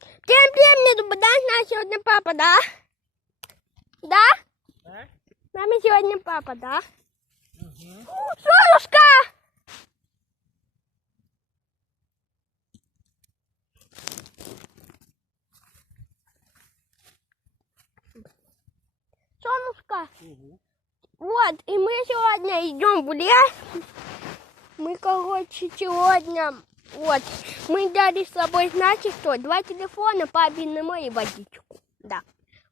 Всем привет, мне нас сегодня папа, да? Да? А? С нами сегодня папа, да? Угу. Солнышко! Солнышко. Угу. Вот, и мы сегодня идем гулять. Мы, короче, сегодня... Вот, мы взяли с собой, значит, что? 2 телефона, папин и мой, и водичку. Да.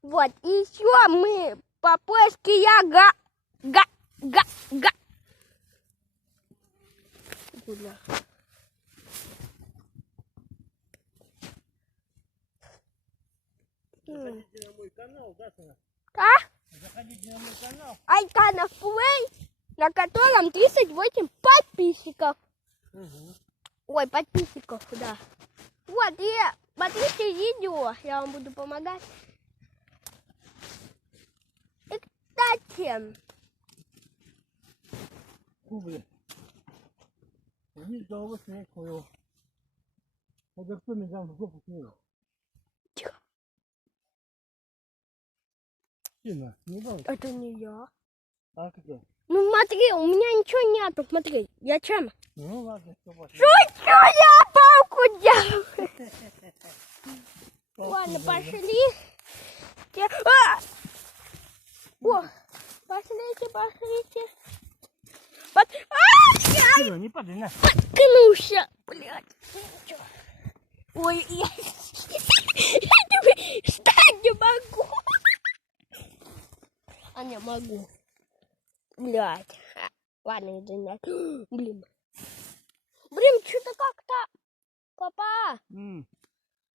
Вот, и еще мы по-польски гуляем. Заходите на мой канал, да, сына? А? Заходите на мой канал. Айкана Плей, на котором 38 подписчиков. Угу. Ой, подписчиков, да. Вот, и смотрите видео, я вам буду помогать. И, кстати, Кубли. Здесь головой снег хуёв. Это кто меня там в жопу снег? тихо, Сильно, не дал. это не я. А кто? Ну смотри, у меня ничего нету, смотри, я чем? Ну ладно, все пошли. Шучу, я палку делаю. Ладно, пошли. О, пошлите. Сильно, не падай, на. Споткнулся, блядь. Ой, я встать не могу. А не могу. Блядь. Ладно, извиняюсь. Блин, что-то как-то... Папа, тебе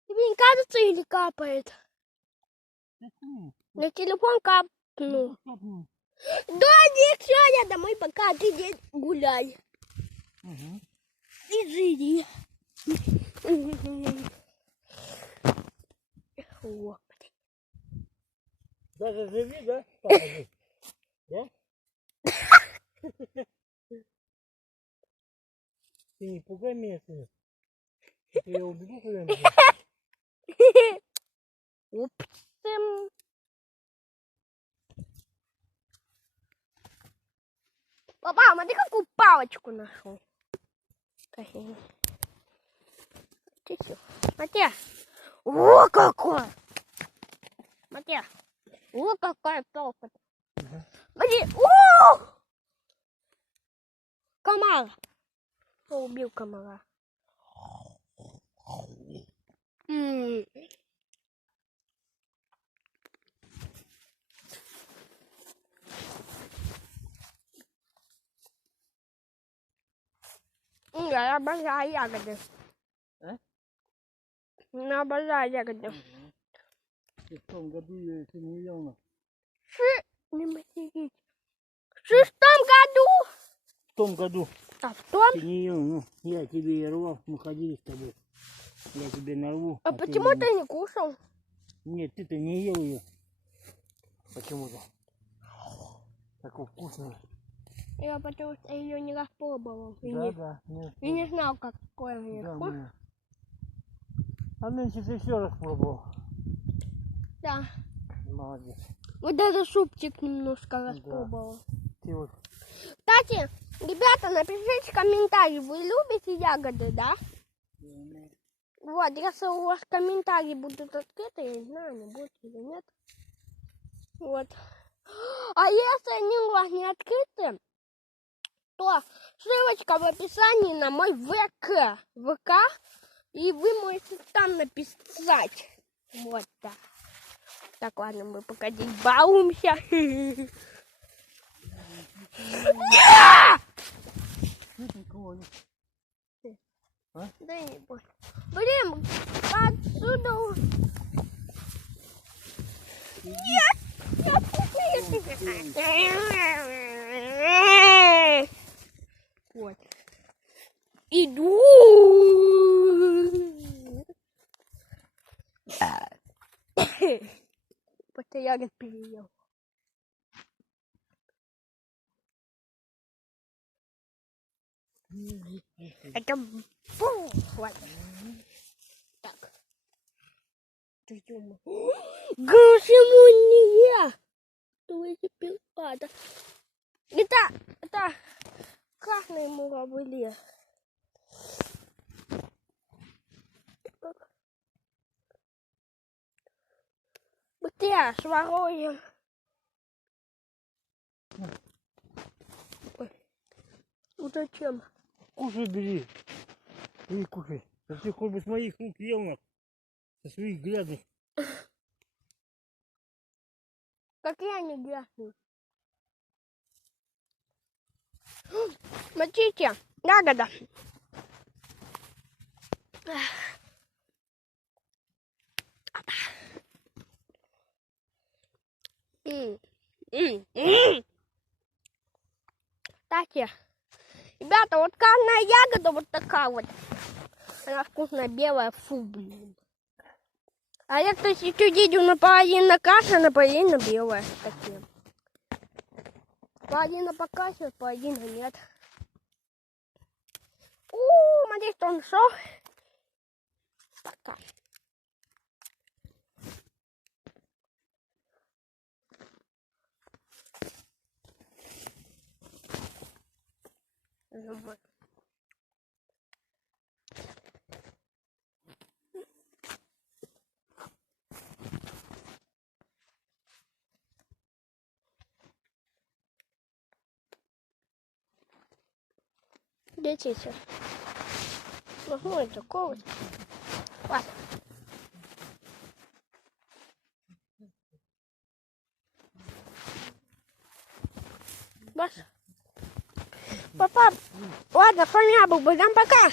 не кажется или капает? На телефон капнул. Да, не все, я домой пока, ты здесь гуляй. Угу. И живи. О, Даже живи, да? Папа, да? Ты не пугай меня, сына. Я убегу куда-нибудь. Упс. Папа, смотри, какую палочку нашел. Смотри. О, какой! Смотри. О, какая палка. Смотри. О! Комар. Кто убил комара? Я обожаю ягоды. А? Я обожаю ягоды. В том году я еще не ел. Не матерись. В 6-м году? В том году. А в том? Ты не ел, ну, я тебе и рвал, мы ходили с тобой. Я тебе нарву. А почему ты не кушал? Нет, ты-то не ел ее. Почему-то. Такой вкусный. Я потому что ее не распробовал. Да. И не знал, какой ее Да, вкус. а нынче ты все распробовал. Да. Молодец. Вот даже супчик немножко распробовал. Ты вот. Кстати, ребята, напишите комментарий, вы любите ягоды, да? Вот, если у вас комментарии будут открыты, я не знаю, они будут или нет. Вот. А если они у вас не открыты, то ссылочка в описании на мой ВК. И вы можете там написать. Вот так. Так, ладно, мы пока здесь баумся. А? Да не бойся. Блин, отсюда... Нет! Вот. Иду. Просто ягод переел. Это... Ладно. Так. Гашимуния! Вылепил, ладно. Это красные мура были. Быстрее, шваруем. Ой, ну зачем? Кушай, бери. И кушай. Да ты хоть бы с моих рук ел, нахуй. Со своих грязных. Какие они грязные. Смотрите, ягода. Кстати, ребята, вот каждая ягода вот такая вот. Она вкусная, белая, фу, блин. А я, кстати, чуть видел наполовину каша, наполовину белая. Такие. Половина покашивает, половина нет. Смотри, что он шел. Пока. Дети сейчас. Ну, это ковать. Ладно. Папа, ладно, с вами я был, пока.